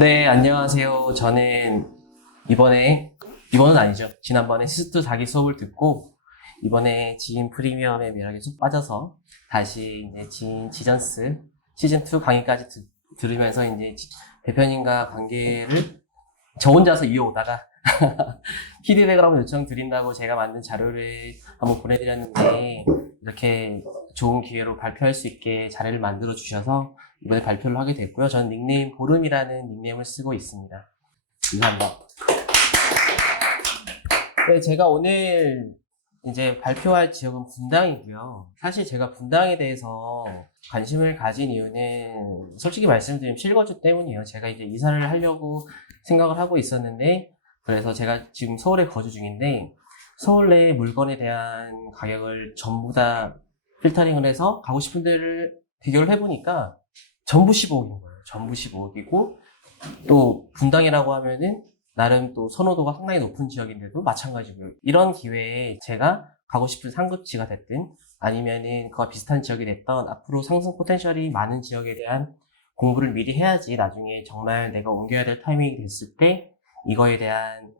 네, 안녕하세요. 저는 이번은 아니죠. 지난번에 시스트 4기 수업을 듣고, 이번에 지인 프리미엄의 매력에 쏙 빠져서, 다시 이제 지인 지전스 시즌2 강의까지 들으면서 이제 대표님과 관계를 저 혼자서 이어오다가, 피드백을 한번 요청드린다고 제가 만든 자료를 한번 보내드렸는데, 이렇게 좋은 기회로 발표할 수 있게 자리를 만들어 주셔서 이번에 발표를 하게 됐고요. 저는 닉네임 보름이라는 닉네임을 쓰고 있습니다. 감사합니다. 네, 제가 오늘 이제 발표할 지역은 분당이고요. 사실 제가 분당에 대해서 관심을 가진 이유는 솔직히 말씀드리면 실거주 때문이에요. 제가 이제 이사를 하려고 생각을 하고 있었는데, 그래서 제가 지금 서울에 거주 중인데, 서울 내 물건에 대한 가격을 전부 다 필터링을 해서 가고 싶은 데를 비교를 해보니까 전부 15억인 거예요. 전부 15억이고, 또 분당이라고 하면은 나름 또 선호도가 상당히 높은 지역인데도 마찬가지고요. 이런 기회에 제가 가고 싶은 상급지가 됐든 아니면은 그와 비슷한 지역이 됐던 앞으로 상승 포텐셜이 많은 지역에 대한 공부를 미리 해야지 나중에 정말 내가 옮겨야 될 타이밍이 됐을 때 이거에 대한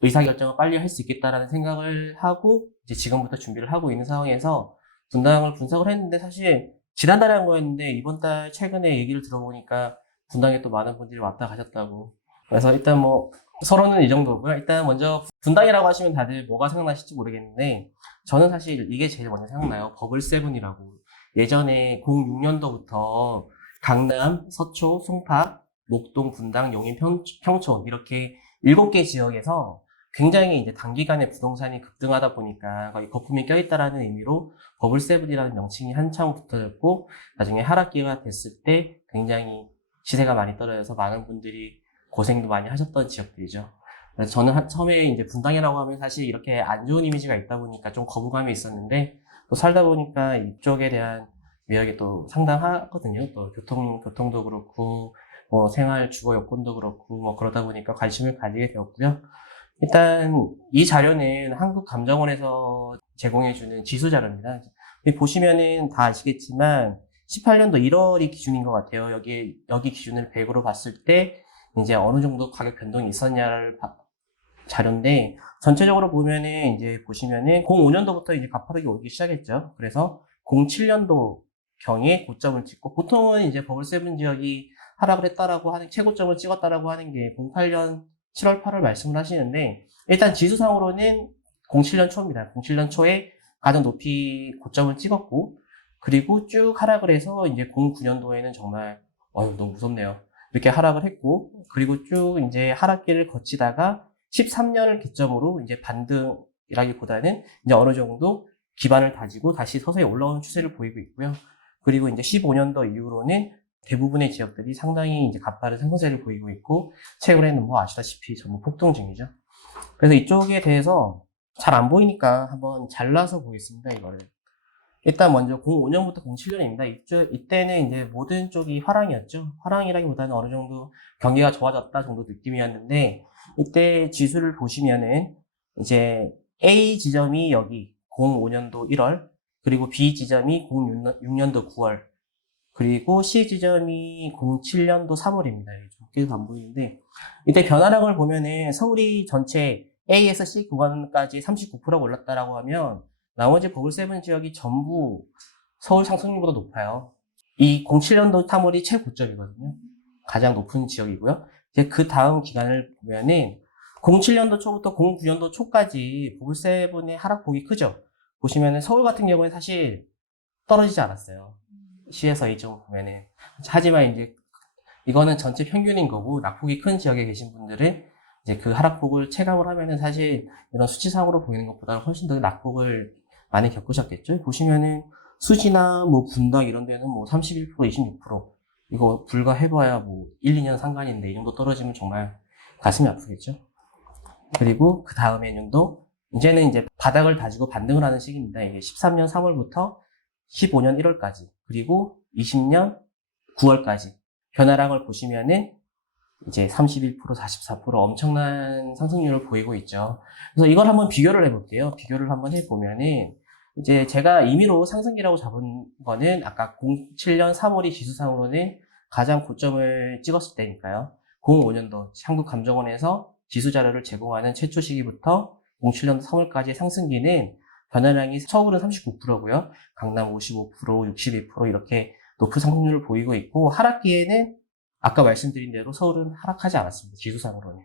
의사결정을 빨리 할 수 있겠다라는 생각을 하고 이제 지금부터 준비를 하고 있는 상황에서 분당을 분석을 했는데, 사실 지난달에 한 거였는데 이번 달 최근에 얘기를 들어보니까 분당에 또 많은 분들이 왔다 가셨다고. 그래서 일단 뭐 서로는 이 정도고요. 일단 먼저 분당이라고 하시면 다들 뭐가 생각나실지 모르겠는데, 저는 사실 이게 제일 먼저 생각나요. 버블세븐이라고. 예전에 06년도부터 강남, 서초, 송파, 목동, 분당, 용인, 평촌 이렇게 7개 지역에서 굉장히 이제 단기간에 부동산이 급등하다 보니까 거의 거품이 껴있다라는 의미로 버블세븐이라는 명칭이 한창 붙어졌고, 나중에 하락기가 됐을 때 굉장히 시세가 많이 떨어져서 많은 분들이 고생도 많이 하셨던 지역들이죠. 그래서 저는 처음에 이제 분당이라고 하면 사실 이렇게 안 좋은 이미지가 있다 보니까 좀 거부감이 있었는데, 또 살다 보니까 이쪽에 대한 매력이 또 상당하거든요. 또 교통도 그렇고, 뭐 생활 주거 여건도 그렇고, 뭐 그러다 보니까 관심을 가지게 되었고요. 일단 이 자료는 한국감정원에서 제공해주는 지수 자료입니다. 여기 보시면은 다 아시겠지만 18년도 1월이 기준인 것 같아요. 여기 기준을 100으로 봤을 때 이제 어느 정도 가격 변동이 있었냐를 자료인데, 전체적으로 보면은 이제 보시면은 05년도부터 이제 가파르게 오르기 시작했죠. 그래서 07년도 경에 고점을 찍고, 보통은 이제 버블세븐 지역이 하락을 했다라고 하는, 최고점을 찍었다라고 하는 게 08년 7월 8월 말씀을 하시는데, 일단 지수상으로는 07년 초입니다. 07년 초에 가장 높이 고점을 찍었고, 그리고 쭉 하락을 해서 이제 09년도에는 정말 너무 무섭네요. 이렇게 하락을 했고, 그리고 쭉 이제 하락기를 거치다가 13년을 기점으로 이제 반등이라기보다는 이제 어느 정도 기반을 다지고 다시 서서히 올라오는 추세를 보이고 있고요. 그리고 이제 15년도 이후로는 대부분의 지역들이 상당히 이제 가파른 상승세를 보이고 있고, 최근에는 뭐 아시다시피 전부 폭등 중이죠. 그래서 이쪽에 대해서 잘 안 보이니까 한번 잘라서 보겠습니다, 이거를. 일단 먼저 05년부터 07년입니다. 이때는 이제 모든 쪽이 화랑이었죠. 화랑이라기보다는 어느 정도 경기가 좋아졌다 정도 느낌이었는데, 이때 지수를 보시면은 이제 A 지점이 여기 05년도 1월, 그리고 B 지점이 06년도 9월, 그리고 C 지점이 07년도 3월입니다. 좀 계속 안 보이는데, 이때 변화량을 보면은 서울이 전체 A에서 C 구간까지 39%가 올랐다라고 하면 나머지 버블세븐 지역이 전부 서울 상승률보다 높아요. 이 07년도 3월이 최고점이거든요. 가장 높은 지역이고요. 이제 그 다음 기간을 보면은 07년도 초부터 09년도 초까지 버블세븐의 하락폭이 크죠. 보시면은 서울 같은 경우는 사실 떨어지지 않았어요. C에서 A쪽으로 보면은. 하지만 이제 이거는 전체 평균인 거고, 낙폭이 큰 지역에 계신 분들은 이제 그 하락폭을 체감을 하면은 사실 이런 수치상으로 보이는 것보다는 훨씬 더 낙폭을 많이 겪으셨겠죠. 보시면은 수지나 뭐 분당 이런 데는 뭐 31%, 26%, 이거 불과해봐야 뭐 1, 2년 상관인데 이 정도 떨어지면 정말 가슴이 아프겠죠. 그리고 그 다음에 년도 이제는 이제 바닥을 다지고 반등을 하는 시기입니다. 이게 13년 3월부터 15년 1월까지, 그리고 20년 9월까지 변화량을 보시면은 이제 31%, 44% 엄청난 상승률을 보이고 있죠. 그래서 이걸 한번 비교를 해볼게요. 비교를 한번 해보면은 이제 제가 임의로 상승기라고 잡은 거는 아까 07년 3월이 지수상으로는 가장 고점을 찍었을 때니까요. 05년도 한국감정원에서 지수자료를 제공하는 최초 시기부터 07년도 3월까지의 상승기는 변화량이 서울은 39%고요. 강남 55%, 62% 이렇게 높은 상승률을 보이고 있고, 하락기에는 아까 말씀드린 대로 서울은 하락하지 않았습니다. 지수상으로는.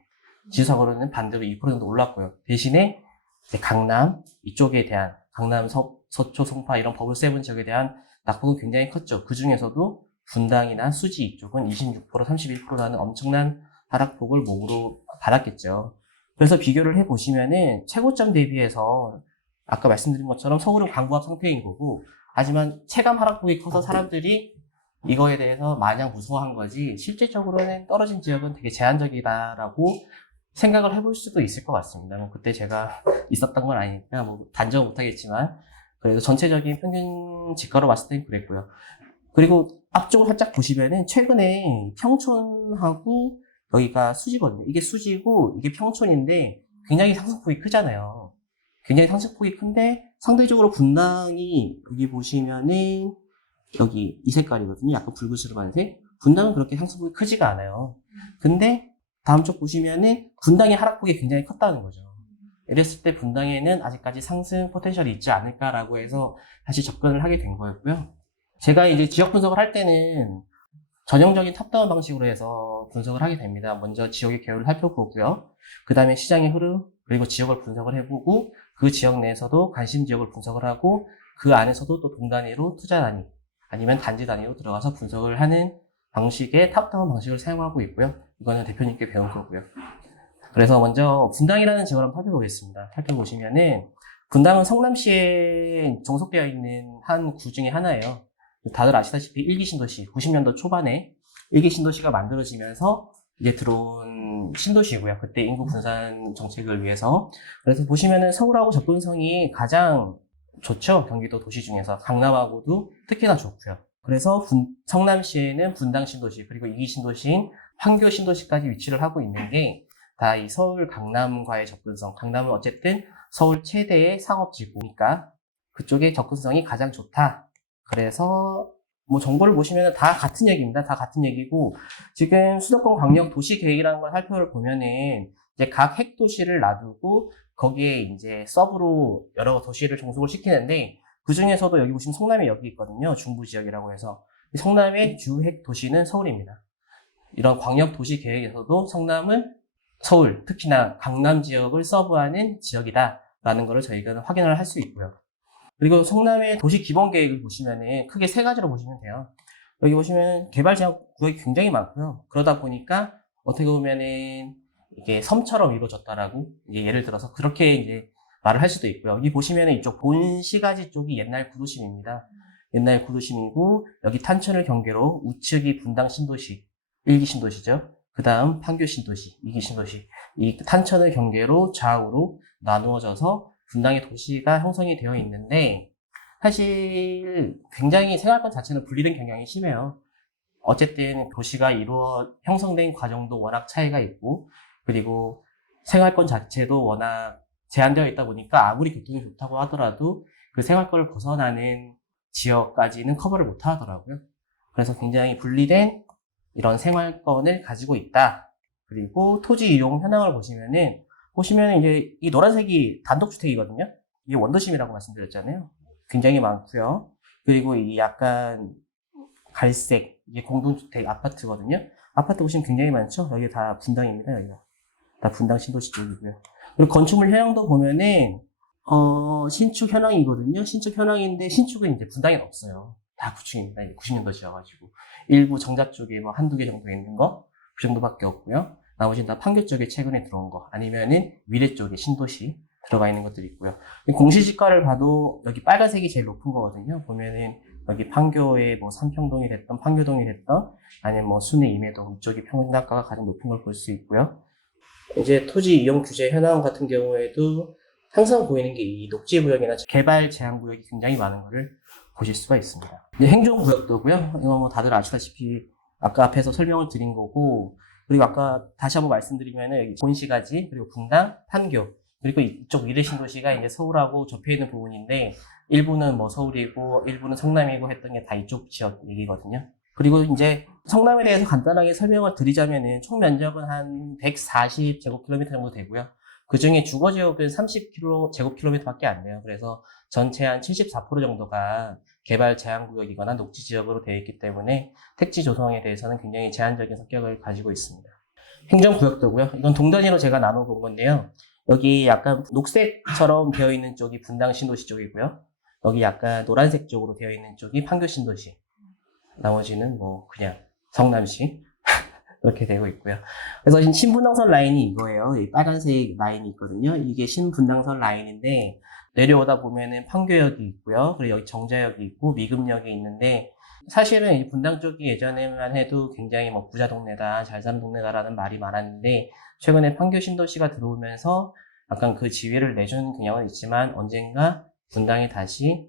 지수상으로는 반대로 2% 정도 올랐고요. 대신에 이제 강남 이쪽에 대한 강남 서초 송파 이런 버블7 지역에 대한 낙폭은 굉장히 컸죠. 그 중에서도 분당이나 수지 이쪽은 26%, 31%라는 엄청난 하락폭을 몸으로 받았겠죠. 그래서 비교를 해보시면은 최고점 대비해서 아까 말씀드린 것처럼 서울은 광부합 상태인 거고, 하지만 체감 하락폭이 커서 사람들이 이거에 대해서 마냥 무서워한 거지, 실질적으로는 떨어진 지역은 되게 제한적이다라고 생각을 해볼 수도 있을 것 같습니다. 뭐 그때 제가 있었던 건 아니니까 뭐 단정은 못하겠지만, 그래도 전체적인 평균 지가로 봤을 땐 그랬고요. 그리고 앞쪽을 살짝 보시면은 최근에 평촌하고 여기가 수지거든요. 이게 수지고 이게 평촌인데 굉장히 상승폭이 크잖아요. 굉장히 상승폭이 큰데 상대적으로 분당이 여기 보시면은 여기 이 색깔이거든요. 약간 붉으스름한색. 분당은 그렇게 상승폭이 크지가 않아요. 근데 다음 쪽 보시면은 분당의 하락폭이 굉장히 컸다는 거죠. 이랬을 때 분당에는 아직까지 상승 포텐셜이 있지 않을까라고 해서 다시 접근을 하게 된 거였고요. 제가 이제 지역 분석을 할 때는 전형적인 탑다운 방식으로 해서 분석을 하게 됩니다. 먼저 지역의 개요를 살펴보고요. 그 다음에 시장의 흐름, 그리고 지역을 분석을 해보고, 그 지역 내에서도 관심 지역을 분석을 하고, 그 안에서도 또 동단위로 투자 단위, 아니면 단지 단위로 들어가서 분석을 하는 방식의 탑다운 방식을 사용하고 있고요. 이거는 대표님께 배운 거고요. 그래서 먼저 분당이라는 지역을 한번 살펴보겠습니다. 살펴보시면은 분당은 성남시에 종속되어 있는 한 구 중에 하나예요. 다들 아시다시피 1기 신도시, 90년도 초반에 1기 신도시가 만들어지면서 이제 들어온 신도시고요. 그때 인구 분산 정책을 위해서. 그래서 보시면은 서울하고 접근성이 가장 좋죠. 경기도 도시 중에서. 강남하고도 특히나 좋고요. 그래서 성남시에는 분당 신도시, 그리고 2기 신도시인 판교 신도시까지 위치를 하고 있는 게 다 이 서울 강남과의 접근성. 강남은 어쨌든 서울 최대의 상업지구니까 그쪽의 접근성이 가장 좋다. 그래서 뭐 정보를 보시면 다 같은 얘기입니다. 다 같은 얘기고, 지금 수도권 광역 도시 계획이라는 걸 살펴를 보면은 이제 각 핵도시를 놔두고 거기에 이제 서브로 여러 도시를 종속을 시키는데, 그 중에서도 여기 보시면 성남이 여기 있거든요. 중부 지역이라고 해서. 성남의 주핵 도시는 서울입니다. 이런 광역 도시 계획에서도 성남은 서울, 특히나 강남 지역을 서브하는 지역이다라는 것을 저희가 확인을 할 수 있고요. 그리고 성남의 도시 기본 계획을 보시면은 크게 세 가지로 보시면 돼요. 여기 보시면 개발 제한 구역이 굉장히 많고요. 그러다 보니까 어떻게 보면은 이게 섬처럼 이루어졌다라고, 이제 예를 들어서 그렇게 이제 말을 할 수도 있고요. 여기 보시면은 이쪽 본시가지 쪽이 옛날 구도심입니다. 옛날 구도심이고, 여기 탄천을 경계로 우측이 분당 신도시, 1기 신도시죠. 그 다음 판교 신도시, 2기 신도시. 이 탄천을 경계로 좌우로 나누어져서 분당의 도시가 형성이 되어 있는데, 사실 굉장히 생활권 자체는 분리된 경향이 심해요. 어쨌든 도시가 형성된 과정도 워낙 차이가 있고, 그리고 생활권 자체도 워낙 제한되어 있다 보니까 아무리 교통이 좋다고 하더라도 그 생활권을 벗어나는 지역까지는 커버를 못 하더라고요. 그래서 굉장히 분리된 이런 생활권을 가지고 있다. 그리고 토지 이용 현황을 보시면은 이제 이 노란색이 단독주택이거든요. 이게 원도심이라고 말씀드렸잖아요. 굉장히 많고요. 그리고 이 약간 갈색, 이게 공동주택 아파트거든요. 아파트 보시면 굉장히 많죠. 여기 다 분당입니다. 여기가 다 분당 신도시 쪽이고요. 그리고 건축물 현황도 보면은 신축 현황이거든요. 신축 현황인데 신축은 이제 분당에는 없어요. 다 구축입니다. 90년도 지어가지고 일부 정자 쪽에 뭐 한두 개 정도 있는 거, 그 정도밖에 없고요. 나머지는 다 판교 쪽에 최근에 들어온 거, 아니면은 위례 쪽에 신도시 들어가 있는 것들이 있고요. 공시지가를 봐도 여기 빨간색이 제일 높은 거거든요. 보면은 여기 판교에 뭐 삼평동이 됐던, 판교동이 됐던, 아니면 뭐 순회 임해동 이쪽이 평균가가 가장 높은 걸 볼 수 있고요. 이제 토지 이용 규제 현황 같은 경우에도 항상 보이는 게 이 녹지구역이나 개발 제한 구역이 굉장히 많은 것을 보실 수가 있습니다. 행정구역도고요. 이거 뭐 다들 아시다시피 아까 앞에서 설명을 드린 거고, 그리고 아까 다시 한번 말씀드리면은 여기 본시가지, 그리고 분당, 판교, 그리고 이쪽 위례 신도시가 이제 서울하고 접해 있는 부분인데, 일부는 뭐 서울이고 일부는 성남이고 했던 게 다 이쪽 지역 얘기거든요. 그리고 이제 성남에 대해서 간단하게 설명을 드리자면은 총 면적은 한 140제곱킬로미터 정도 되고요. 그 중에 주거 지역은 30제곱킬로미터밖에 안 돼요. 그래서 전체 한 74% 정도가 개발 제한 구역이거나 녹지 지역으로 되어 있기 때문에 택지 조성에 대해서는 굉장히 제한적인 성격을 가지고 있습니다. 행정구역도고요. 이건 동단위로 제가 나눠본 건데요. 여기 약간 녹색처럼 되어 있는 쪽이 분당 신도시 쪽이고요. 여기 약간 노란색 쪽으로 되어 있는 쪽이 판교 신도시. 나머지는 뭐 그냥 성남시 이렇게 되고 있고요. 그래서 신분당선 라인이 이거예요. 이 빨간색 라인이 있거든요. 이게 신분당선 라인인데 내려오다 보면은 판교역이 있고요. 그리고 여기 정자역이 있고 미금역이 있는데 사실은 이 분당 쪽이 예전에만 해도 굉장히 뭐 부자 동네다, 잘 사는 동네다라는 말이 많았는데 최근에 판교 신도시가 들어오면서 약간 그 지위를 내주는 경향은 있지만 언젠가 분당이 다시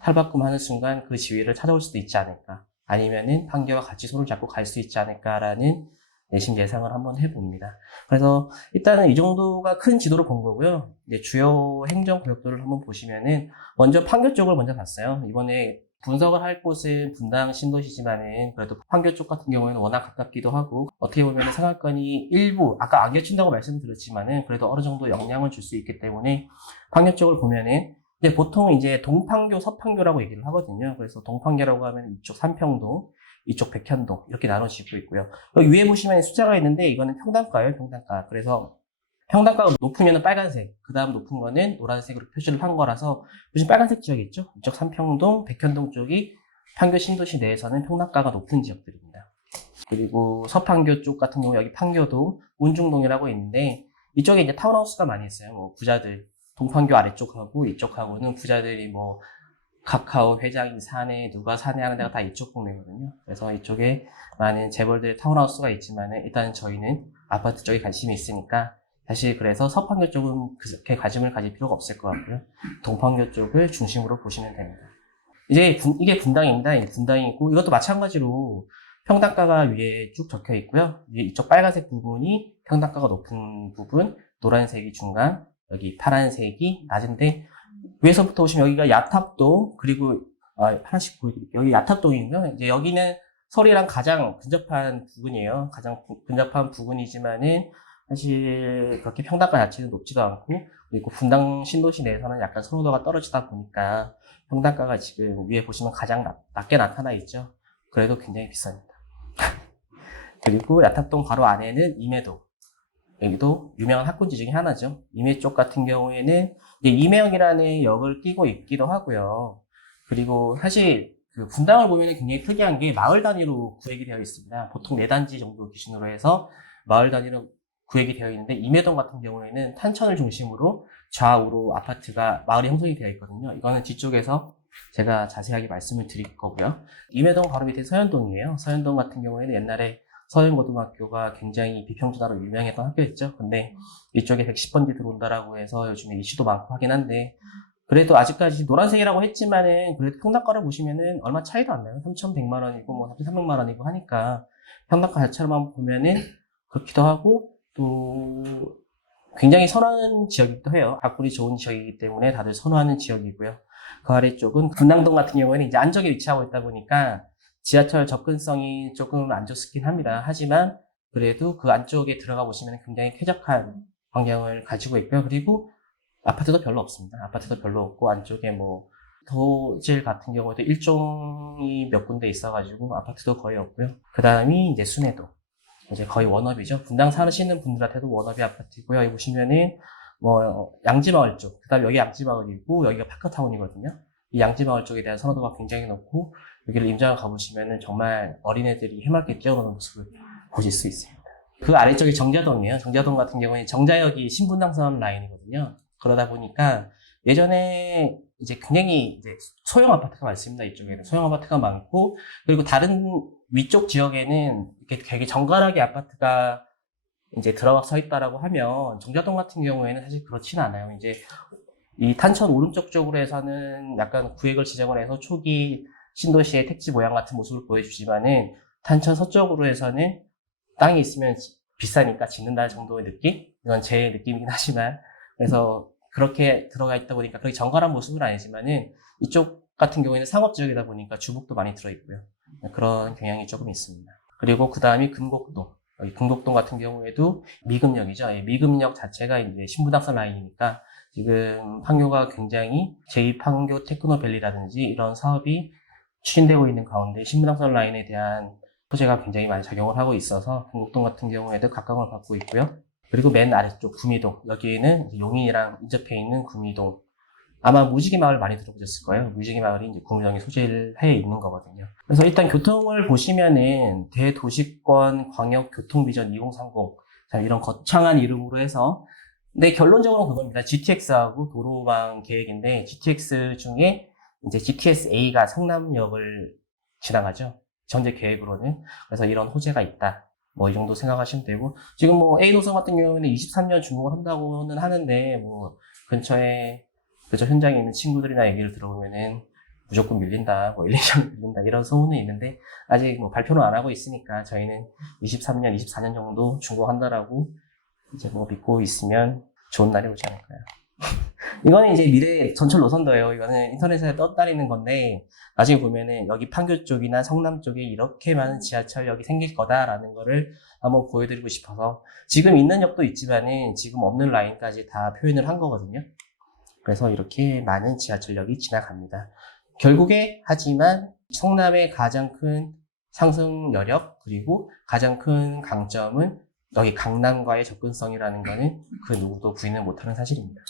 탈바꿈하는 순간 그 지위를 찾아올 수도 있지 않을까. 아니면은 판교와 같이 손을 잡고 갈 수 있지 않을까라는 내심 예상을 한번 해봅니다. 그래서 일단은 이 정도가 큰 지도로 본 거고요. 이제 주요 행정구역들을 한번 보시면은 먼저 판교 쪽을 먼저 봤어요. 이번에 분석을 할 곳은 분당 신도시지만은 그래도 판교 쪽 같은 경우에는 워낙 가깝기도 하고 어떻게 보면 생활권이 일부 아까 안 겹친다고 말씀드렸지만은 그래도 어느 정도 영향을 줄 수 있기 때문에 판교 쪽을 보면은 근데 보통 이제 동판교, 서판교라고 얘기를 하거든요. 그래서 동판교라고 하면 이쪽 삼평동, 이쪽 백현동 이렇게 나눠지고 있고요. 여기 위에 보시면 숫자가 있는데 이거는 평당가예요, 평당가. 그래서 평당가가 높으면 빨간색, 그 다음 높은 거는 노란색으로 표시를 한 거라서 요즘 빨간색 지역이 있죠. 이쪽 삼평동, 백현동 쪽이 판교 신도시 내에서는 평당가가 높은 지역들입니다. 그리고 서판교 쪽 같은 경우 여기 판교동, 운중동이라고 있는데 이쪽에 이제 타운하우스가 많이 있어요. 뭐 부자들. 동판교 아래쪽하고 이쪽하고는 부자들이 뭐 카카오 회장이 사네, 누가 사네 하는 데가 다 이쪽 동네거든요. 그래서 이쪽에 많은 재벌들의 타운하우스가 있지만은 일단 저희는 아파트 쪽에 관심이 있으니까 사실 그래서 서판교 쪽은 그렇게 관심을 가질 필요가 없을 것 같고요. 동판교 쪽을 중심으로 보시면 됩니다. 이제 이게 분당입니다. 분당이고 이것도 마찬가지로 평당가가 위에 쭉 적혀 있고요. 위에 이쪽 빨간색 부분이 평당가가 높은 부분, 노란색이 중간, 여기 파란색이 낮은데 위에서부터 보시면 여기가 야탑동 그리고 하나씩 보여드릴게요. 여기 야탑동이고요. 이제 여기는 서울이랑 가장 근접한 부근이에요. 가장 근접한 부근이지만은 사실 그렇게 평당가 자체는 높지도 않고 그리고 분당 신도시 내에서는 약간 선호도가 떨어지다 보니까 평당가가 지금 위에 보시면 가장 낮게 나타나 있죠. 그래도 굉장히 비쌉니다. 그리고 야탑동 바로 안에는 임해동. 여기도 유명한 학군지 중에 하나죠. 임해 쪽 같은 경우에는 이제 임해역이라는 역을 끼고 있기도 하고요. 그리고 사실 그 분당을 보면 굉장히 특이한 게 마을 단위로 구획이 되어 있습니다. 보통 4단지 정도 기준으로 해서 마을 단위로 구획이 되어 있는데 임해동 같은 경우에는 탄천을 중심으로 좌우로 아파트가 마을이 형성이 되어 있거든요. 이거는 뒤쪽에서 제가 자세하게 말씀을 드릴 거고요. 임해동 바로 밑에 서현동이에요. 서현동 같은 경우에는 옛날에 서현고등학교가 굉장히 비평준화로 유명했던 학교였죠. 근데 이쪽에 110번지 들어온다라고 해서 요즘에 이슈도 많고 하긴 한데 그래도 아직까지 노란색이라고 했지만은 그래도 평당가를 보시면은 얼마 차이도 안 나요. 3,100만 원이고 뭐 3,300만 원이고 하니까 평당가 자체로만 보면은 그렇기도 하고 또 굉장히 선호하는 지역이기도 해요. 가꿀이 좋은 지역이기 때문에 다들 선호하는 지역이고요. 그 아래쪽은 분당동 같은 경우에는 이제 안쪽에 위치하고 있다 보니까 지하철 접근성이 조금 안 좋긴 합니다. 하지만 그래도 그 안쪽에 들어가 보시면 굉장히 쾌적한 환경을 가지고 있고요. 그리고 아파트도 별로 없습니다. 아파트도 별로 없고 안쪽에 뭐 도질 같은 경우에도 일종이 몇 군데 있어가지고 아파트도 거의 없고요. 그 다음이 이제 순회동. 이제 거의 원업이죠. 분당 사시는 분들한테도 원업이 아파트고요. 여기 보시면은 뭐 양지마을 쪽, 그다음 여기 양지마을이고 여기가 파크타운이거든요. 이 양지마을 쪽에 대한 선호도가 굉장히 높고 여기를 임장을 가보시면은 정말 어린애들이 해맑게 뛰어노는 모습을 보실 수 있습니다. 그 아래쪽이 정자동이에요. 정자동 같은 경우에 정자역이 신분당선 라인이거든요. 그러다 보니까 예전에 이제 굉장히 이제 소형 아파트가 많습니다. 이쪽에는 소형 아파트가 많고 그리고 다른 위쪽 지역에는 이렇게 되게 정갈하게 아파트가 이제 들어가 서 있다라고 하면 정자동 같은 경우에는 사실 그렇지는 않아요. 이제 이 탄천 오른쪽 쪽으로 해서는 약간 구획을 지정을 해서 초기 신도시의 택지 모양 같은 모습을 보여주지만은 탄천 서쪽으로 해서는 땅이 있으면 비싸니까 짓는다 정도의 느낌? 이건 제 느낌이긴 하지만 그래서 그렇게 들어가 있다 보니까 그렇게 정갈한 모습은 아니지만은 이쪽 같은 경우에는 상업지역이다 보니까 주북도 많이 들어있고요. 그런 경향이 조금 있습니다. 그리고 그 다음이 금곡동. 여기 금곡동 같은 경우에도 미금역이죠. 이 미금역 자체가 이제 신부닥선 라인이니까 지금 판교가 굉장히 제2판교 테크노밸리라든지 이런 사업이 추진되고 있는 가운데 신부닥선 라인에 대한 소재가 굉장히 많이 작용을 하고 있어서 금곡동 같은 경우에도 각광을 받고 있고요. 그리고 맨 아래쪽 구미동, 여기에는 용인이랑 인접해 있는 구미동. 아마 무지개 마을 많이 들어보셨을 거예요. 무지개 마을이 이제 구미동에 소재를 해 있는 거거든요. 그래서 일단 교통을 보시면은 대도시권 광역교통비전 2030 이런 거창한 이름으로 해서, 근데 결론적으로 그겁니다. GTX하고 도로망 계획인데, GTX 중에 이제 GTS-A가 성남역을 지나가죠. 전제 계획으로는. 그래서 이런 호재가 있다. 뭐 이 정도 생각하시면 되고, 지금 뭐 A 노선 같은 경우는 23년 준공을 한다고는 하는데, 뭐 근처에 그저 현장에 있는 친구들이나 얘기를 들어보면은 무조건 밀린다, 뭐 1, 2년 밀린다 이런 소문이 있는데, 아직 뭐 발표는 안 하고 있으니까 저희는 23년, 24년 정도 준공한다라고 이제 뭐 믿고 있으면 좋은 날이 오지 않을까요? 이거는 이제 미래 전철 노선도예요. 이거는 인터넷에 떠다니는 건데, 나중에 보면은 여기 판교 쪽이나 성남 쪽에 이렇게 많은 지하철역이 생길 거다라는 거를 한번 보여드리고 싶어서, 지금 있는 역도 있지만은 지금 없는 라인까지 다 표현을 한 거거든요. 그래서 이렇게 많은 지하철역이 지나갑니다. 결국에 하지만 성남의 가장 큰 상승 여력, 그리고 가장 큰 강점은 여기 강남과의 접근성이라는 거는 그 누구도 부인을 못하는 사실입니다.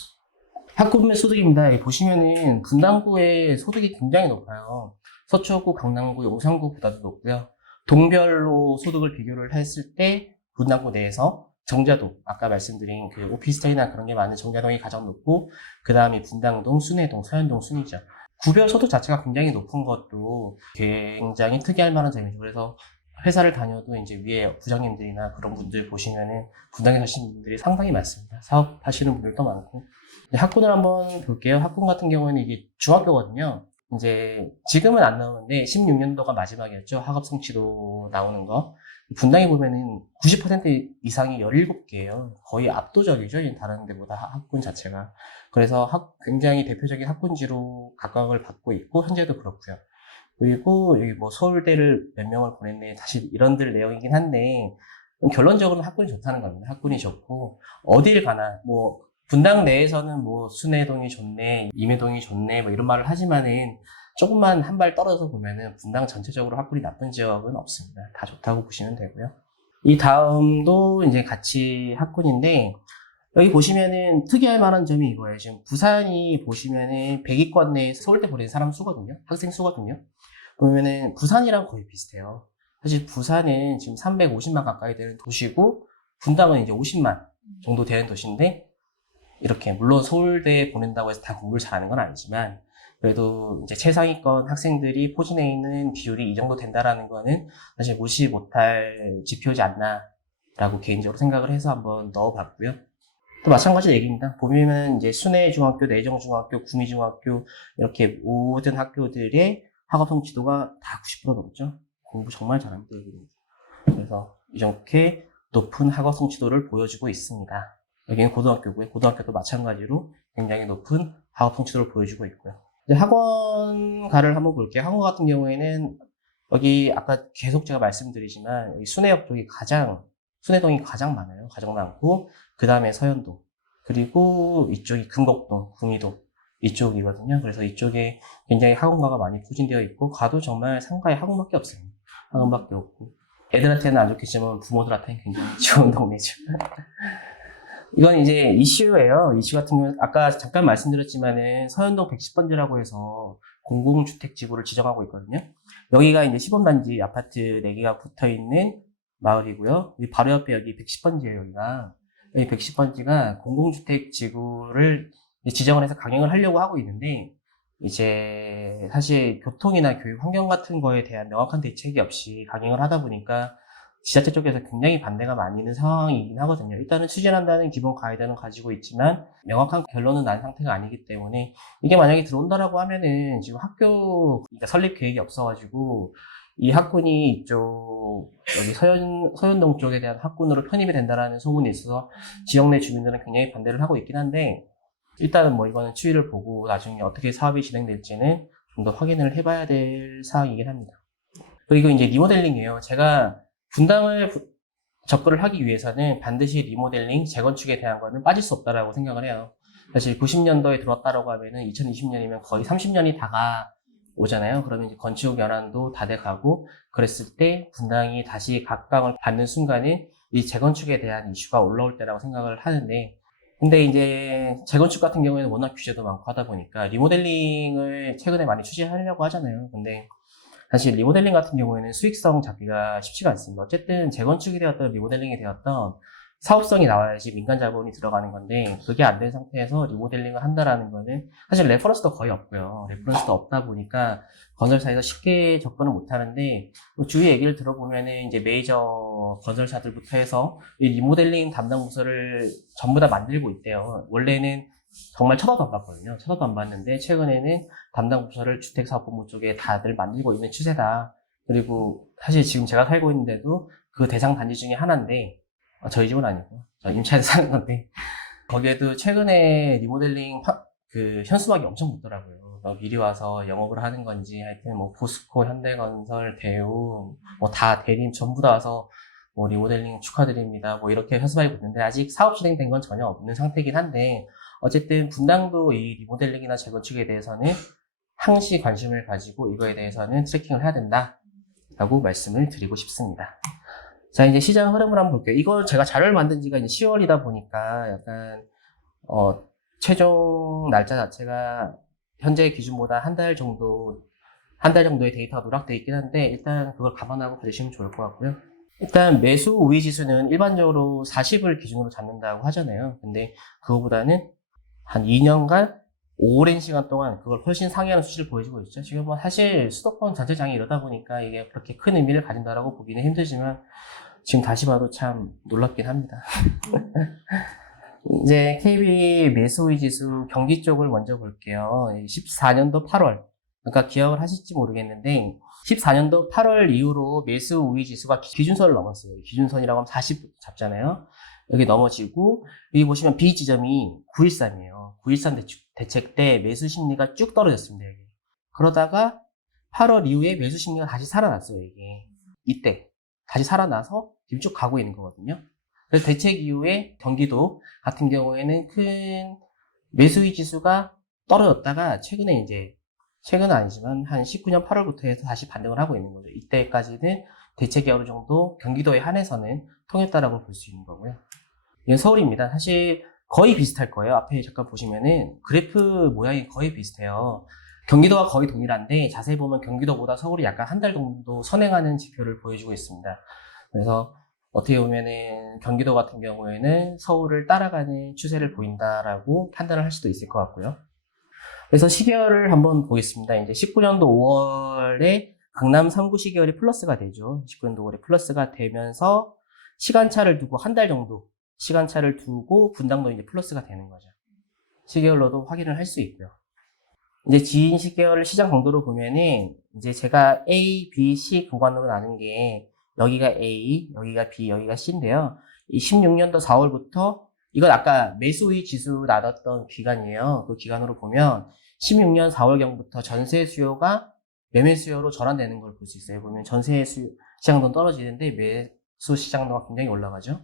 학구분배 소득입니다. 여기 보시면은 분당구의 소득이 굉장히 높아요. 서초구, 강남구, 용산구보다도 높고요. 동별로 소득을 비교를 했을 때 분당구 내에서 정자동, 아까 말씀드린 그 오피스텔이나 그런 게 많은 정자동이 가장 높고, 그 다음이 분당동, 순회동, 서현동 순이죠. 구별 소득 자체가 굉장히 높은 것도 굉장히 특이할 만한 점이죠. 그래서 회사를 다녀도 이제 위에 부장님들이나 그런 분들 보시면은 분당에 사시는 분들이 상당히 많습니다. 사업하시는 분들도 많고. 학군을 한번 볼게요. 학군 같은 경우는 이게 중학교거든요. 이제 지금은 안 나오는데 16년도가 마지막이었죠. 학업 성취도 나오는 거. 분당에 보면은 90% 이상이 17개예요. 거의 압도적이죠. 다른 데보다 학군 자체가. 그래서 굉장히 대표적인 학군지로 각광을 받고 있고, 현재도 그렇고요. 그리고 여기 뭐 서울대를 몇 명을 보냈네. 사실 이런들 내용이긴 한데, 결론적으로는 학군이 좋다는 겁니다. 학군이 좋고, 어딜 가나, 뭐, 분당 내에서는 뭐, 순회동이 좋네, 임회동이 좋네, 뭐 이런 말을 하지만은, 조금만 한 발 떨어져서 보면은, 분당 전체적으로 학군이 나쁜 지역은 없습니다. 다 좋다고 보시면 되고요. 이 다음도 이제 같이 학군인데, 여기 보시면은 특이할 만한 점이 이거예요. 지금 부산이 보시면은 100위권 내에 서울대 보낸 사람 수거든요. 학생 수거든요. 보면은 부산이랑 거의 비슷해요. 사실 부산은 지금 350만 가까이 되는 도시고, 분당은 이제 50만 정도 되는 도시인데, 이렇게 물론 서울대에 보낸다고 해서 다 공부를 잘하는 건 아니지만, 그래도 이제 최상위권 학생들이 포진해 있는 비율이 이 정도 된다라는 거는 사실 무시 못할 지표지 않나라고 개인적으로 생각을 해서 한번 넣어봤고요. 또 마찬가지 얘기입니다. 보면은 이제 순회중학교, 내정중학교, 구미중학교 이렇게 모든 학교들의 학업 성취도가 다 90% 넘죠. 공부 정말 잘합니다. 여기는. 그래서 이렇게 높은 학업 성취도를 보여주고 있습니다. 여기는 고등학교고요. 고등학교도 마찬가지로 굉장히 높은 학업 성취도를 보여주고 있고요. 이제 학원가를 한번 볼게요. 학원 같은 경우에는 여기 아까 계속 제가 말씀드리지만 여기 순회역 쪽이 순회동이 가장 많아요. 가장 많고, 그 다음에 서현동, 그리고 이쪽이 금곡동, 구미동 이쪽이거든요. 그래서 이쪽에 굉장히 학원가가 많이 포진되어 있고, 가도 정말 상가에 학원밖에 없어요. 학원밖에 없고, 애들한테는 안 좋겠지만 부모들한테는 굉장히 좋은 동네죠. 이건 이제 이슈예요. 이슈 같은 경우는 아까 잠깐 말씀드렸지만은 서현동 110번지라고 해서 공공주택지구를 지정하고 있거든요. 여기가 이제 시범단지 아파트 4개가 붙어 있는 마을이고요. 바로 옆에 여기 110번지예요, 여기가. 여기 110번지가 공공주택지구를 지정을 해서 강행을 하려고 하고 있는데, 이제 사실 교통이나 교육 환경 같은 거에 대한 명확한 대책이 없이 강행을 하다 보니까 지자체 쪽에서 굉장히 반대가 많이 있는 상황이긴 하거든요. 일단은 추진한다는 기본 가이드는 가지고 있지만 명확한 결론은 난 상태가 아니기 때문에, 이게 만약에 들어온다라고 하면은 지금 학교 설립 계획이 없어가지고 이 학군이 이쪽 여기 서현동 쪽에 대한 학군으로 편입이 된다라는 소문이 있어서 지역 내 주민들은 굉장히 반대를 하고 있긴 한데, 일단은 뭐 이거는 추이를 보고 나중에 어떻게 사업이 진행될지는 좀 더 확인을 해봐야 될 사항이긴 합니다. 그리고 이제 리모델링이에요. 제가 분당을 접근을 하기 위해서는 반드시 리모델링, 재건축에 대한 거는 빠질 수 없다라고 생각을 해요. 사실 90년도에 들어왔다라고 하면은 2020년이면 거의 30년이 다가오잖아요. 그러면 이제 건축 연한도 다 돼가고 그랬을 때 분당이 다시 각광을 받는 순간에 이 재건축에 대한 이슈가 올라올 때라고 생각을 하는데, 근데 이제 재건축 같은 경우에는 워낙 규제도 많고 하다 보니까 리모델링을 최근에 많이 추진하려고 하잖아요. 근데 사실 리모델링 같은 경우에는 수익성 잡기가 쉽지가 않습니다. 어쨌든 재건축이 되었던 리모델링이 되었던 사업성이 나와야지 민간 자본이 들어가는 건데, 그게 안 된 상태에서 리모델링을 한다라는 거는 사실 레퍼런스도 거의 없고요. 레퍼런스도 없다 보니까 건설사에서 쉽게 접근을 못 하는데, 주위 얘기를 들어보면은 이제 메이저 건설사들부터 해서 이 리모델링 담당 부서를 전부 다 만들고 있대요. 원래는 정말 쳐다도 안 봤거든요. 쳐다도 안 봤는데 최근에는 담당 부서를 주택사업본부 쪽에 다들 만들고 있는 추세다. 그리고 사실 지금 제가 살고 있는데도 그 대상 단지 중에 하나인데, 저희 집은 아니고 저 임차에서 사는 건데, 거기에도 최근에 리모델링 그 현수막이 엄청 붙더라고요. 미리 와서 영업을 하는 건지 하여튼 뭐 포스코, 현대건설, 대우 뭐 다 대림 전부 다 와서 뭐 리모델링 축하드립니다 뭐 이렇게 현수막이 붙는데, 아직 사업 진행된 건 전혀 없는 상태이긴 한데, 어쨌든 분당도 이 리모델링이나 재건축에 대해서는 항시 관심을 가지고 이거에 대해서는 트래킹을 해야 된다라고 말씀을 드리고 싶습니다. 자, 이제 시장 흐름을 한번 볼게요. 이걸 제가 자료를 만든 지가 이제 10월이다 보니까 약간 최종 날짜 자체가 현재 기준보다 한 달 정도의 데이터가 누락되어 있긴 한데, 일단 그걸 감안하고 가주시면 좋을 것 같고요. 일단 매수 우위 지수는 일반적으로 40을 기준으로 잡는다고 하잖아요. 근데 그거보다는 한 2년간 오랜 시간 동안 그걸 훨씬 상회하는 수치를 보여주고 있죠. 지금 뭐 사실 수도권 전체장이 이러다 보니까 이게 그렇게 큰 의미를 가진다라고 보기는 힘들지만, 지금 다시 봐도 참 놀랍긴 합니다. 이제 KB 매수의 지수 경기 쪽을 먼저 볼게요. 14년도 8월. 그러니까 기억을 하실지 모르겠는데, 14년도 8월 이후로 매수 우위 지수가 기준선을 넘었어요. 기준선이라고 하면 40 잡잖아요. 여기 넘어지고, 여기 보시면 B 지점이 913이에요. 913 대책 때 매수 심리가 쭉 떨어졌습니다, 여기. 그러다가 8월 이후에 매수 심리가 다시 살아났어요, 이게. 이때. 다시 살아나서 지금 쭉 가고 있는 거거든요. 그래서 대책 이후에 경기도 같은 경우에는 큰 매수의 지수가 떨어졌다가 최근은 아니지만 한 19년 8월부터 해서 다시 반등을 하고 있는 거죠. 이때까지는 대책이 어느 정도 경기도에 한해서는 통했다라고 볼 수 있는 거고요. 이건 서울입니다. 사실 거의 비슷할 거예요. 앞에 잠깐 보시면은 그래프 모양이 거의 비슷해요. 경기도와 거의 동일한데, 자세히 보면 경기도보다 서울이 약간 한 달 정도 선행하는 지표를 보여주고 있습니다. 그래서 어떻게 보면은 경기도 같은 경우에는 서울을 따라가는 추세를 보인다라고 판단을 할 수도 있을 것 같고요. 그래서 시계열을 한번 보겠습니다. 이제 19년도 5월에 강남 3구 시계열이 플러스가 되죠. 19년도 5월에 플러스가 되면서 시간차를 두고 한 달 정도 시간차를 두고 분당도 이제 플러스가 되는 거죠. 시계열로도 확인을 할 수 있고요. 이제 지인 시계열 시장 강도로 보면은 이제 제가 A, B, C 구간으로 나눈 게, 여기가 A, 여기가 B, 여기가 C인데요. 이 16년도 4월부터, 이건 아까 매수의 지수 나눴던 기간이에요. 그 기간으로 보면 16년 4월경부터 전세 수요가 매매 수요로 전환되는 걸 볼 수 있어요. 보면 전세 시장도 떨어지는데 매수 시장도가 굉장히 올라가죠.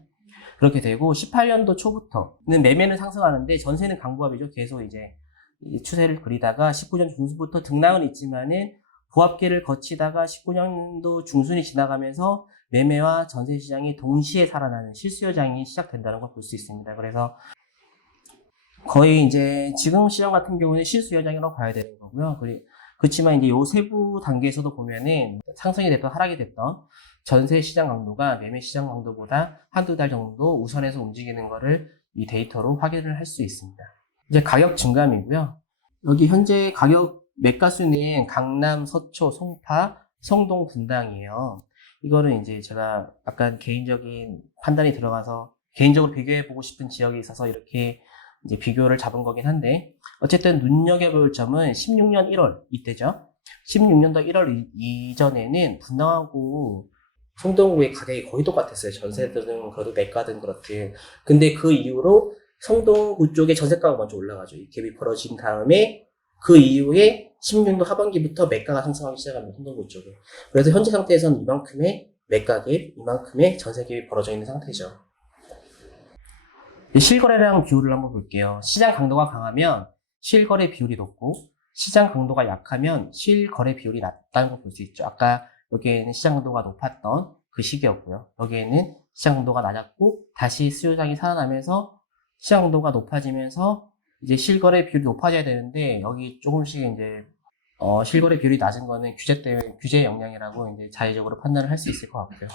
그렇게 되고 18년도 초부터는 매매는 상승하는데 전세는 강보합이죠. 계속 이제 추세를 그리다가 19년 중순부터 등락은 있지만은 보합기를 거치다가 19년도 중순이 지나가면서 매매와 전세 시장이 동시에 살아나는 실수요장이 시작된다는 걸 볼 수 있습니다. 그래서 거의 이제 지금 시장 같은 경우는 실수요장이라고 봐야 되는 거고요. 그렇지만 이제 요 세부 단계에서도 보면은 상승이 됐던 하락이 됐던 전세 시장 강도가 매매 시장 강도보다 한두 달 정도 우선해서 움직이는 거를 이 데이터로 확인을 할 수 있습니다. 이제 가격 증감이고요. 여기 현재 가격 매가수는 강남, 서초, 송파, 성동, 분당이에요. 이거는 이제 제가 약간 개인적인 판단이 들어가서 개인적으로 비교해보고 싶은 지역이 있어서 이렇게 이제 비교를 잡은 거긴 한데, 어쨌든 눈여겨볼 점은 16년 1월 이때죠. 16년도 1월 이전에는 분당하고 성동구의 가격이 거의 똑같았어요. 전세들은 그래도 매가든 그렇든. 근데 그 이후로 성동구 쪽에 전세가가 먼저 올라가죠. 이 갭이 벌어진 다음에 그 이후에 16년도 하반기부터 매가가 상승하기 시작합니다. 성동구 쪽에. 그래서 현재 상태에서는 이만큼의 매가 갭, 이만큼의 전세 갭이 벌어져 있는 상태죠. 실거래량 비율을 한번 볼게요. 시장 강도가 강하면 실거래 비율이 높고, 시장 강도가 약하면 실거래 비율이 낮다는 걸 볼 수 있죠. 아까 여기에는 시장 강도가 높았던 그 시기였고요. 여기에는 시장 강도가 낮았고, 다시 수요장이 살아나면서 시장 강도가 높아지면서 이제 실거래 비율이 높아져야 되는데, 여기 조금씩 이제 실거래 비율이 낮은 거는 규제 때문에, 규제 영향이라고 이제 자의적으로 판단을 할 수 있을 것 같고요.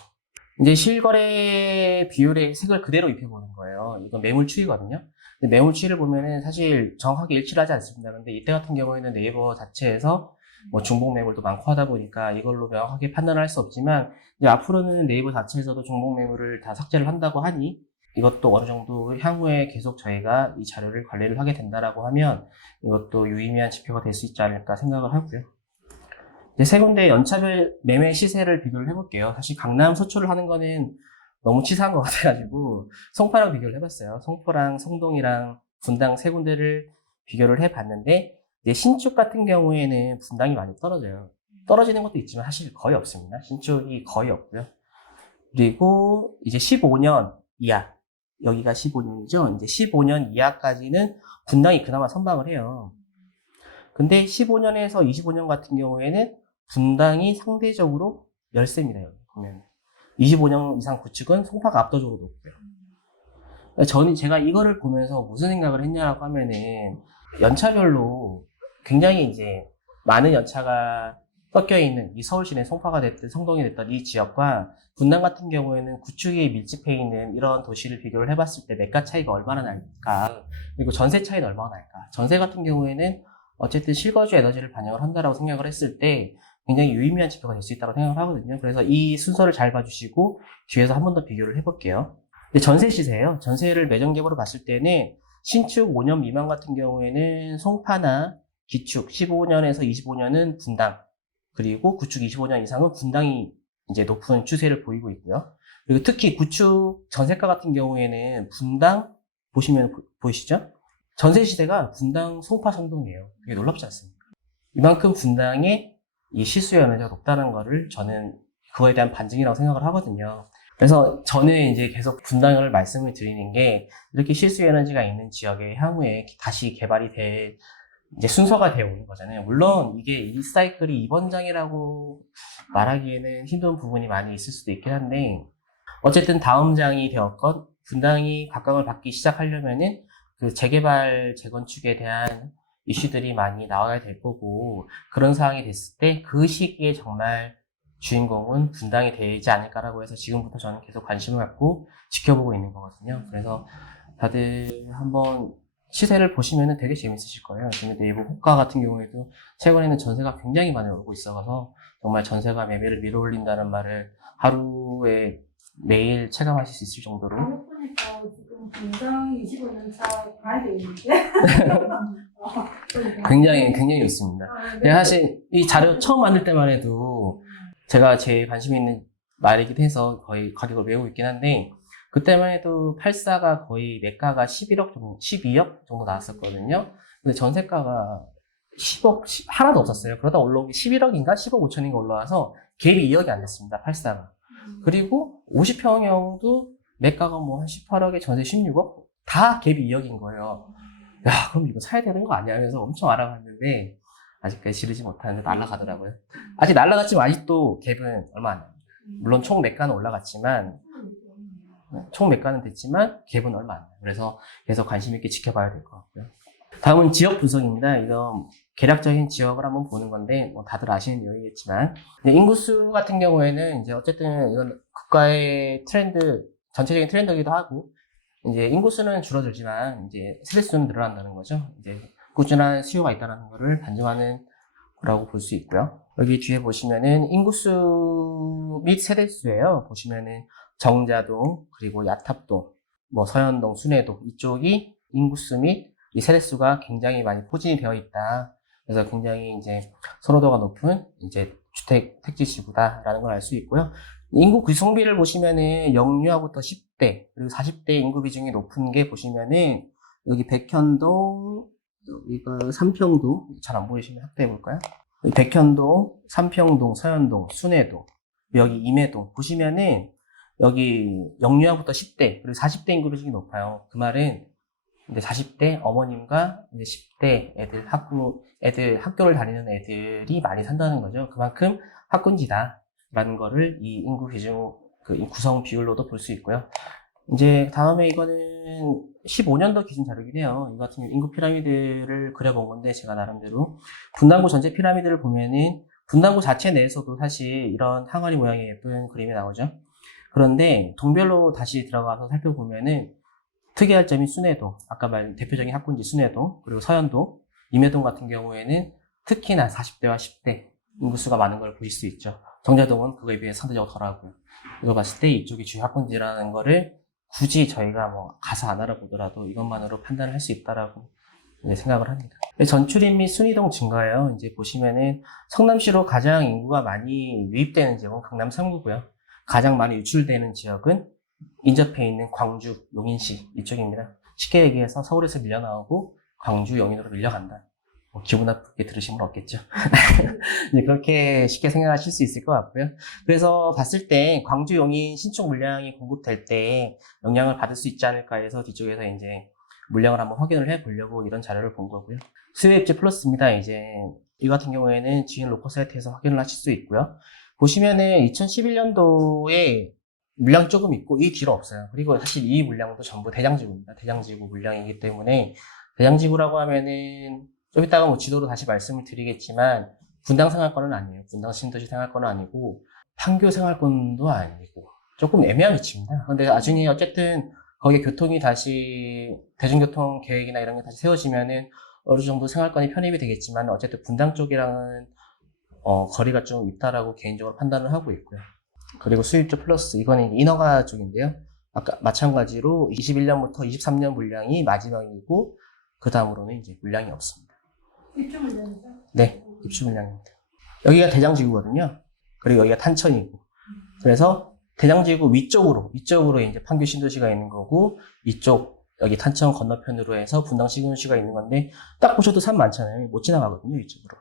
이제 실거래 비율의 색을 그대로 입혀보는 거예요. 이건 매물 추이거든요. 근데 매물 추이를 보면은 사실 정확하게 일치를 하지 않습니다. 근데 이때 같은 경우에는 네이버 자체에서 뭐 중복 매물도 많고 하다 보니까 이걸로 명확하게 판단을 할 수 없지만, 이제 앞으로는 네이버 자체에서도 중복 매물을 다 삭제를 한다고 하니, 이것도 어느 정도 향후에 계속 저희가 이 자료를 관리를 하게 된다라고 하면 이것도 유의미한 지표가 될 수 있지 않을까 생각을 하고요. 이제 세 군데 연차별 매매 시세를 비교를 해볼게요. 사실 강남, 서초를 하는 거는 너무 치사한 것 같아가지고 송파랑 비교를 해봤어요. 송포랑 성동이랑 분당 세 군데를 비교를 해봤는데, 이제 신축 같은 경우에는 분당이 많이 떨어져요. 떨어지는 것도 있지만 사실 거의 없습니다. 신축이 거의 없고요. 그리고 이제 15년 이하, 여기가 15년이죠. 이제 15년 이하까지는 분당이 그나마 선방을 해요. 근데 15년에서 25년 같은 경우에는 분당이 상대적으로 열세입니다. 여기 보면 25년 이상 구축은 송파가 압도적으로 높고요. 저는 제가 이거를 보면서 무슨 생각을 했냐라고 하면은, 연차별로 굉장히 이제 많은 연차가 섞여 있는 이 서울 시내 송파가 됐든 성동이 됐든 이 지역과 분당 같은 경우에는 구축이 밀집해 있는 이런 도시를 비교를 해봤을 때 매가 차이가 얼마나 날까, 그리고 전세 차이는 얼마나 날까. 전세 같은 경우에는 어쨌든 실거주 에너지를 반영을 한다라고 생각을 했을 때 굉장히 유의미한 지표가 될 수 있다고 생각을 하거든요. 그래서 이 순서를 잘 봐주시고 뒤에서 한 번 더 비교를 해볼게요. 전세 시세예요. 전세를 매정갭으로 봤을 때는 신축 5년 미만 같은 경우에는 송파나 기축 15년에서 25년은 분당, 그리고 구축 25년 이상은 분당이 이제 높은 추세를 보이고 있고요. 그리고 특히 구축 전세가 같은 경우에는 분당 보시면 보이시죠? 전세 시세가 분당, 송파, 성동이에요. 되게 놀랍지 않습니까? 이만큼 분당의 이 실수요 에너지가 높다는 거를 저는 그거에 대한 반증이라고 생각을 하거든요. 그래서 저는 이제 계속 분당을 말씀을 드리는 게, 이렇게 실수요 에너지가 있는 지역에 향후에 다시 개발이 될 이제 순서가 되어 오는 거잖아요. 물론 이게 이 사이클이 이번 장이라고 말하기에는 힘든 부분이 많이 있을 수도 있긴 한데, 어쨌든 다음 장이 되었건 분당이 각광을 받기 시작하려면은 그 재개발, 재건축에 대한 이슈들이 많이 나와야 될 거고, 그런 상황이 됐을 때 그 시기에 정말 주인공은 분당이 되지 않을까라고 해서 지금부터 저는 계속 관심을 갖고 지켜보고 있는 거거든요. 그래서 다들 한번 시세를 보시면 되게 재밌으실 거예요. 지금 네이버 호가 같은 경우에도 최근에는 전세가 굉장히 많이 오르고 있어서 정말 전세가 매매를 밀어올린다는 말을 하루에 매일 체감하실 수 있을 정도로. 알고 보니까 지금 분당 25년 차 가야 되는데. 굉장히 좋습니다. 사실 이 자료 처음 만들 때만 해도 제가 제일 관심 있는 말이기도 해서 거의 가격을 외우고 있긴 한데, 그때만 해도 84가 거의 매가가 11억 정도, 12억 정도 나왔었거든요. 근데 전세가가 10억 하나도 없었어요. 그러다 올라온 게 11억인가 10억 5천인가 올라와서 갭이 2억이 안 됐습니다. 84가. 그리고 50평형도 매가가 뭐 한 18억에 전세 16억? 다 갭이 2억인 거예요. 야, 그럼 이거 사야 되는 거 아니야? 하면서 엄청 알아봤는데 아직까지 지르지 못하는데 날아가더라고요. 아직 날아갔지만 아직도 갭은 얼마 안 나요. 물론 총 매가는 올라갔지만, 총 매가는 됐지만 갭은 얼마 안 나요. 그래서 계속 관심 있게 지켜봐야 될 것 같고요. 다음은 지역 분석입니다. 이거 개략적인 지역을 한번 보는 건데, 뭐 다들 아시는 내용이겠지만, 인구수 같은 경우에는 이제 어쨌든 이건 국가의 트렌드, 전체적인 트렌드이기도 하고, 이제 인구수는 줄어들지만 이제 세대수는 늘어난다는 거죠. 이제 꾸준한 수요가 있다는 것을 반증하는 거라고 볼 수 있고요. 여기 뒤에 보시면은 인구수 및 세대수예요. 보시면은 정자동, 그리고 야탑동, 뭐 서현동, 순회동, 이쪽이 인구수 및 이 세대수가 굉장히 많이 포진이 되어 있다. 그래서 굉장히 이제 선호도가 높은 이제 주택 택지 지구다라는 걸 알 수 있고요. 인구 구성비를 보시면은 영유아부터 10대, 그리고 40대 인구 비중이 높은 게 보시면은 여기 백현동, 여기가 삼평동, 잘 안 보이시면 확대해 볼까요? 백현동, 삼평동, 서현동, 순회동, 여기 임해동 보시면은 여기 영유아부터 10대 그리고 40대 인구수가 높아요. 그 말은 이제 40대 어머님과 이제 10대 애들 학교를 다니는 애들이 많이 산다는 거죠. 그만큼 학군지다라는 거를 이 인구 비중 이 구성 비율로도 볼 수 있고요. 이제 다음에 이거는 15년도 기준 자료긴 해요. 이 같은 인구 피라미드를 그려본 건데 제가 나름대로 분당구 전체 피라미드를 보면은 분당구 자체 내에서도 사실 이런 항아리 모양의 예쁜 그림이 나오죠. 그런데 동별로 다시 들어가서 살펴보면은 특이할 점이 순회동, 아까 말한 대표적인 학군지 순회동, 그리고 서현동, 임해동 같은 경우에는 특히나 40대와 10대 인구수가 많은 걸 보실 수 있죠. 정자동은 그거에 비해 상대적으로 덜하고요. 이거 봤을 때 이쪽이 주요 학군지라는 거를 굳이 저희가 뭐 가서 안 알아보더라도 이것만으로 판단을 할 수 있다라고 이제 생각을 합니다. 전출인 및 순이동 증가예요. 이제 보시면은 성남시로 가장 인구가 많이 유입되는 지역은 강남 3구고요. 가장 많이 유출되는 지역은 인접해 있는 광주, 용인시 이쪽입니다. 쉽게 얘기해서 서울에서 밀려나오고 광주, 용인으로 밀려간다. 뭐 기분 나쁘게 들으시면 없겠죠. 네, 그렇게 쉽게 생각하실 수 있을 것 같고요. 그래서 봤을 때 광주, 용인 신축 물량이 공급될 때 영향을 받을 수 있지 않을까 해서 뒤쪽에서 이제 물량을 한번 확인을 해보려고 이런 자료를 본 거고요. 수요 입지 플러스입니다. 이제 이 같은 경우에는 지인 로컬 사이트에서 확인을 하실 수 있고요. 보시면은 2011년도에 물량 조금 있고 이 뒤로 없어요. 그리고 사실 이 물량도 전부 대장지구입니다. 대장지구 물량이기 때문에 대장지구라고 하면은 좀 이따가 뭐 지도로 다시 말씀을 드리겠지만 분당 생활권은 아니에요. 분당 신도시 생활권은 아니고 판교 생활권도 아니고 조금 애매한 위치입니다. 근데 나중에 어쨌든 거기에 교통이 다시 대중교통 계획이나 이런 게 다시 세워지면은 어느 정도 생활권이 편입이 되겠지만 어쨌든 분당 쪽이랑은 거리가 좀 있다라고 개인적으로 판단을 하고 있고요. 그리고 수입주 플러스 이거는 인허가 쪽인데요. 아까 마찬가지로 21년부터 23년 물량이 마지막이고 그 다음으로는 이제 물량이 없습니다. 입주 물량이죠? 네, 입주 물량입니다. 여기가 대장지구거든요. 그리고 여기가 탄천이고. 그래서 대장지구 위쪽으로 이제 판교 신도시가 있는 거고 이쪽 여기 탄천 건너편으로 해서 분당 시군시가 있는 건데 딱 보셔도 산 많잖아요. 못 지나가거든요, 이쪽으로.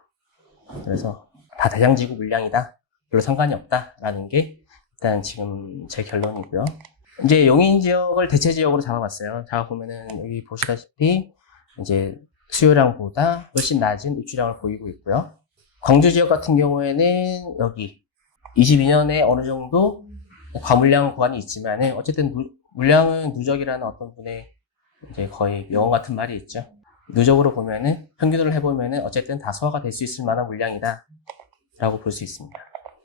그래서 다 대장지구 물량이다. 별로 상관이 없다라는 게 일단 지금 제 결론이고요. 이제 용인 지역을 대체 지역으로 잡아봤어요. 잡아보면은 여기 보시다시피 이제 수요량보다 훨씬 낮은 입주량을 보이고 있고요. 광주 지역 같은 경우에는 여기 22년에 어느 정도 과물량 구간이 있지만은 어쨌든 물량은 누적이라는 어떤 분의 이제 거의 명언 같은 말이 있죠. 누적으로 보면은 평균을 해보면은 어쨌든 다 소화가 될 수 있을 만한 물량이다 라고 볼 수 있습니다.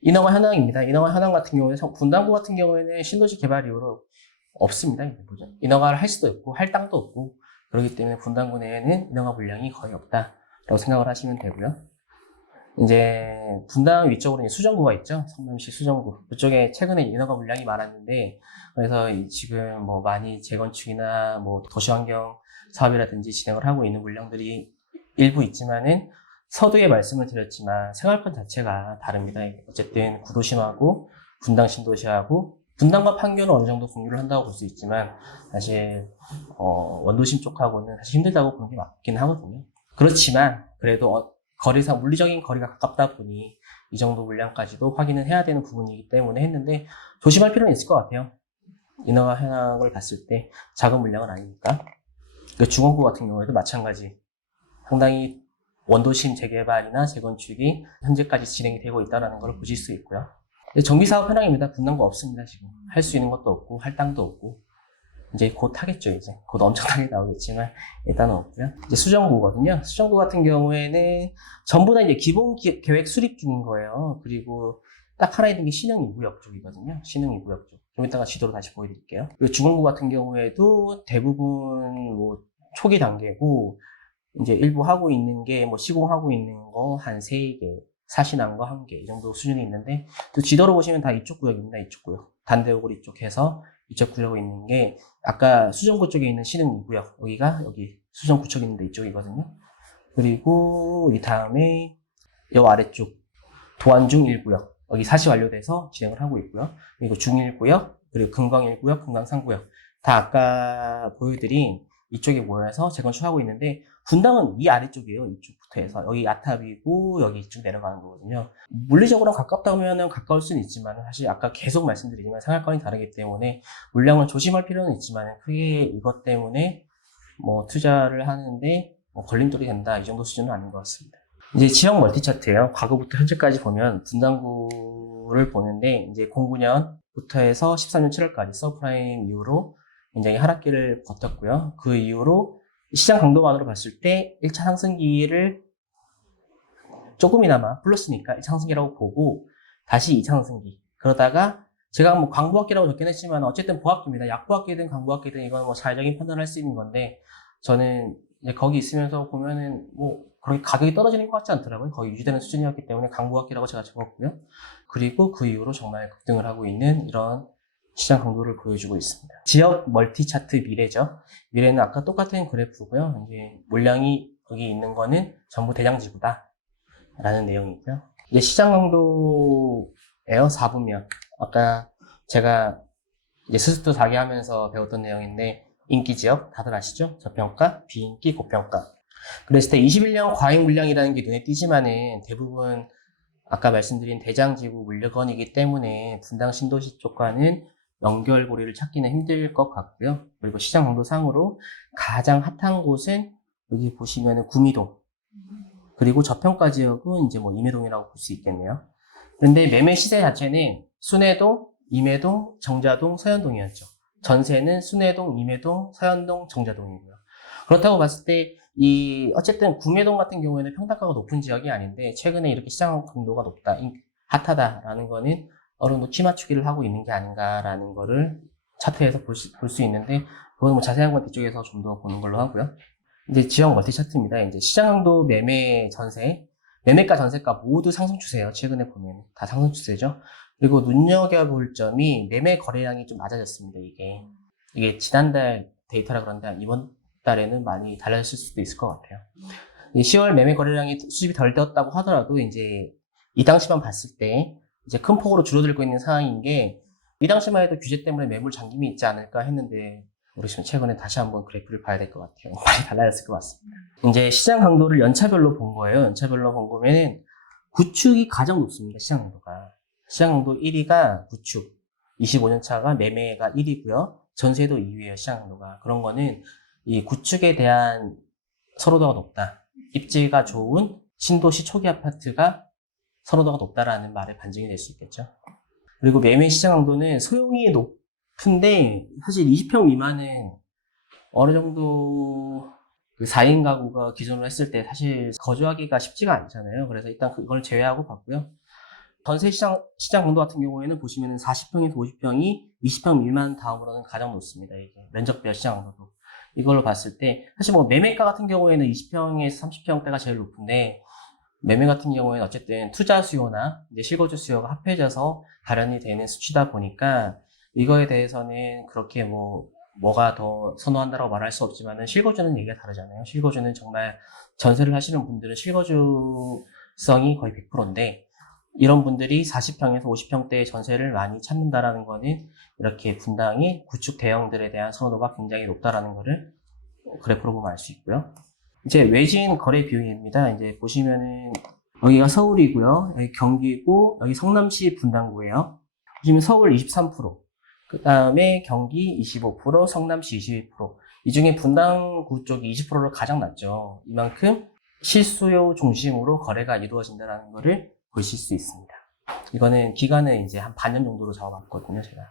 인허가 현황입니다. 인허가 현황 같은 경우에는 분당구 같은 경우에는 신도시 개발 이후로 없습니다. 인허가를 할 수도 없고 할 땅도 없고 그렇기 때문에 분당구 내에는 인허가 물량이 거의 없다라고 생각을 하시면 되고요. 이제 분당 위쪽으로 수정구가 있죠. 성남시 수정구. 그쪽에 최근에 인허가 물량이 많았는데 그래서 지금 뭐 많이 재건축이나 뭐 도시환경 사업이라든지 진행을 하고 있는 물량들이 일부 있지만은 서두에 말씀을 드렸지만 생활권 자체가 다릅니다. 어쨌든 구도심하고 분당 신도시하고 분당과 판교는 어느 정도 공유를 한다고 볼 수 있지만 사실 원도심 쪽하고는 사실 힘들다고 보는 게 맞긴 하거든요. 그렇지만 그래도 거리상 물리적인 거리가 가깝다 보니 이 정도 물량까지도 확인을 해야 되는 부분이기 때문에 했는데 조심할 필요는 있을 것 같아요. 인허가 현황을 봤을 때 작은 물량은 아니니까. 중원구 같은 경우에도 마찬가지. 상당히 원도심 재개발이나 재건축이 현재까지 진행이 되고 있다는 걸 보실 수 있고요. 정비사업 현황입니다. 분당구 없습니다. 지금 할 수 있는 것도 없고 할 땅도 없고 이제 곧 하겠죠. 이제 곧 엄청나게 나오겠지만 일단은 없고요. 이제 수정구거든요. 수정구 같은 경우에는 전부 다 이제 기본 계획 수립 중인 거예요. 그리고 딱 하나 있는 게 신흥 2구역 쪽이거든요. 신흥 2구역 쪽. 좀 이따가 지도로 다시 보여드릴게요. 그리고 중원구 같은 경우에도 대부분 뭐 초기 단계고 이제 일부 하고 있는 게 뭐 시공하고 있는 거 한 3개, 사신한 거 1개 이 정도 수준이 있는데 또 지도로 보시면 다 이쪽 구역입니다. 이쪽 구역. 단대오거리 쪽 해서 이쪽 구역에 있는 게 아까 수정구 쪽에 있는 신흥 2구역 여기가 여기 수정구청 있는데 이쪽이거든요. 그리고 이 다음에 요 아래쪽 도안중 1구역 여기 사시 완료돼서 진행을 하고 있고요. 그리고 중 1구역 그리고 금강 1구역, 금강 3구역 다 아까 보여드린 이쪽에 모여서 재건축하고 있는데 분당은 이 아래쪽이에요. 이쪽부터 해서 여기 야탑이고 여기 이쪽 내려가는 거거든요. 물리적으로 가깝다 하면은 가까울 수는 있지만 사실 아까 계속 말씀드리지만 생활권이 다르기 때문에 물량을 조심할 필요는 있지만 크게 이것 때문에 뭐 투자를 하는데 뭐 걸림돌이 된다 이 정도 수준은 아닌 것 같습니다. 이제 지역 멀티 차트예요. 과거부터 현재까지 보면 분당구를 보는데 이제 09년부터 해서 13년 7월까지 서브프라임 이후로 굉장히 하락기를 버텼고요. 그 이후로 시장 강도만으로 봤을 때 1차 상승기를 조금이나마 플러스니까 1차 상승기라고 보고 다시 2차 상승기. 그러다가 제가 뭐 강보합기라고 적긴 했지만 어쨌든 보합기입니다. 약보합기든 강보합기든 이건 뭐 자의적인 판단을 할 수 있는 건데 저는 이제 거기 있으면서 보면은 뭐 그렇게 가격이 떨어지는 것 같지 않더라고요. 거의 유지되는 수준이었기 때문에 강보합기라고 제가 적었고요. 그리고 그 이후로 정말 급등을 하고 있는 이런 시장 강도를 보여주고 있습니다. 지역 멀티 차트 미래죠. 미래는 아까 똑같은 그래프고요. 이제 물량이 여기 있는 거는 전부 대장지구다 라는 내용이고요. 이제 시장 강도예요. 4분면. 아까 제가 이제 스스로 자기 하면서 배웠던 내용인데 인기 지역 다들 아시죠? 저평가, 비인기, 고평가. 그랬을 때 21년 과잉 물량이라는 게 눈에 띄지만은 대부분 아까 말씀드린 대장지구 물건이기 때문에 분당 신도시 쪽과는 연결고리를 찾기는 힘들 것 같고요. 그리고 시장 강도상으로 가장 핫한 곳은 여기 보시면은 구미동 그리고 저평가 지역은 이제 뭐 임해동이라고 볼 수 있겠네요. 그런데 매매 시세 자체는 순회동, 임해동, 정자동, 서현동이었죠. 전세는 순회동, 임해동, 서현동, 정자동이고요. 그렇다고 봤을 때 어쨌든 구미동 같은 경우에는 평당가가 높은 지역이 아닌데 최근에 이렇게 시장 강도가 높다, 핫하다라는 거는 어느 정도 키 맞추기를 하고 있는 게 아닌가라는 거를 차트에서 볼 수 있는데 그건 뭐 자세한 건 뒤쪽에서 좀 더 보는 걸로 하고요. 이제 지역 멀티 차트입니다. 이제 시장 강도 매매 전세, 매매가 전세가 모두 상승 추세예요. 최근에 보면 다 상승 추세죠. 그리고 눈여겨볼 점이 매매 거래량이 좀 낮아졌습니다. 이게 지난달 데이터라 그런데 이번 달에는 많이 달라졌을 수도 있을 것 같아요. 10월 매매 거래량이 수집이 덜 되었다고 하더라도 이제 이 당시만 봤을 때 이제 큰 폭으로 줄어들고 있는 상황인 게 이 당시만 해도 규제 때문에 매물 잠김이 있지 않을까 했는데 우리 지금 최근에 다시 한번 그래프를 봐야 될 것 같아요. 많이 달라졌을 것 같습니다. 이제 시장 강도를 연차별로 본 거예요. 연차별로 본 거면은 구축이 가장 높습니다. 시장 강도가. 시장 강도 1위가 구축, 25년 차가 매매가 1위고요. 전세도 2위예요. 시장 강도가. 그런 거는 이 구축에 대한 선호도가 높다. 입지가 좋은 신도시 초기 아파트가 선호도가 높다라는 말의 반증이 될 수 있겠죠. 그리고 매매 시장 강도는 소형이 높은데 사실 20평 미만은 어느 정도 그 4인 가구가 기준으로 했을 때 사실 거주하기가 쉽지가 않잖아요. 그래서 일단 그걸 제외하고 봤고요. 전세 시장 강도 같은 경우에는 보시면은 40평에서 50평이 20평 미만 다음으로는 가장 높습니다. 이게 면적별 시장 강도도. 이걸로 봤을 때 사실 뭐 매매가 같은 경우에는 20평에서 30평대가 제일 높은데 매매 같은 경우에는 어쨌든 투자 수요나 이제 실거주 수요가 합해져서 발현이 되는 수치다 보니까 이거에 대해서는 그렇게 뭐가 더 선호한다라고 말할 수 없지만은 실거주는 얘기가 다르잖아요. 실거주는 정말 전세를 하시는 분들은 실거주성이 거의 100%인데 이런 분들이 40평에서 50평대의 전세를 많이 찾는다라는 거는 이렇게 분당이 구축 대형들에 대한 선호도가 굉장히 높다라는 거를 그래프로 보면 알 수 있고요. 이제 외진 거래 비율입니다. 이제 보시면은 여기가 서울이고요. 여기 경기고 여기 성남시 분당구예요. 보시면 서울 23%, 그 다음에 경기 25%, 성남시 22%. 이 중에 분당구 쪽이 20%로 가장 낮죠. 이만큼 실수요 중심으로 거래가 이루어진다는 것을 보실 수 있습니다. 이거는 기간은 이제 한 반년 정도로 잡아봤거든요, 제가.